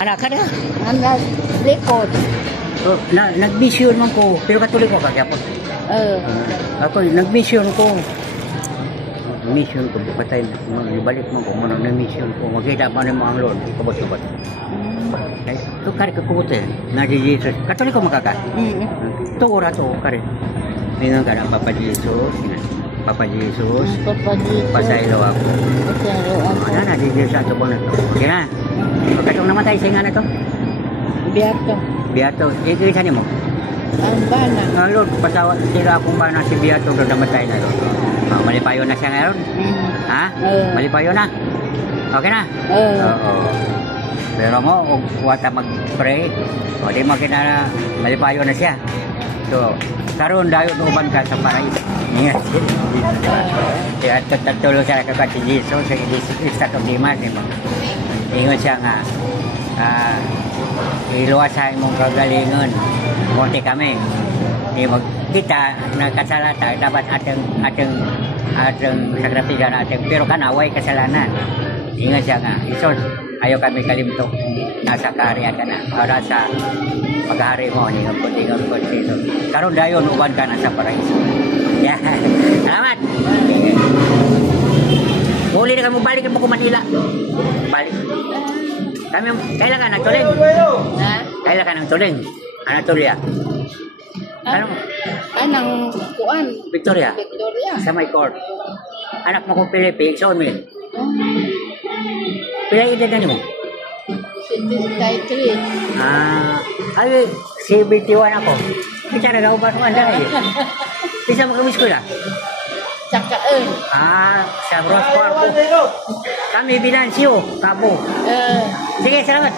Anak ka na. Ang likod. So, nag-mission man ko, pero katuloy ko kagyapon. Ako, nag-mission ko. Mission ko, patay na. Ibalik mo ko, nag-mission ko. Magkita pa ni mo ang Lord, ikabot-kabot. Ito, kari ka kubuti. Nadi Jesus. Katuloy ko makaka. Ito, ora to, kari. Mingan ka na, Papa Jesus. Papa Jesus. Papa Jesus. Pasaylo ako. Pasaylo ako. Ano na, di Jesus ato po na to. Okay na. Pagkatong namatay, sa nga na to? Beato. Beato. Isa ni mo? Ang bana. Lord, pasawa sila akong bana si Beato doon namatay na doon. Malipayo na siya ngayon? Ha? Malipayo na? Okay na? Oo. Pero mo, wata mag-pray. O di makina malipayo na siya. So, karon dayo uban ka sa paraiso. Yes. Kaya tatulong siya kagad si Jesus sa isa kong dimas. Ingon siya nga, iluwasan mong kagalingon. Munti kami. Kita nakasalata dapat ating sakripisyo natin. Pero kanaway kasalanan. Ingat siya nga, Isos, ayaw kami kalimtok. Nasa kaharian ka na. Para sa paghari mo, ningon ko, Isos. Karon dayon, uban ka na sa paraiso. Yeah. Salamat. Muli na kami balik mo ko Manila. Balik. Kami, kailan ka ng tuling? Ha? Kailan ka ng tuling? Anatolia. Ano? Anang kuan? Victoria. Victoria. Sa my court. Anak mo kong Pilipi, so mo. Pila edad na mo? 73. Ay, 71 ako. Kita nag-aubat mo, anda kayo. Bisa mo kami skola? Sakaon. Sa Roscoe. Kami Binancio, Cabo. Sige, salamat.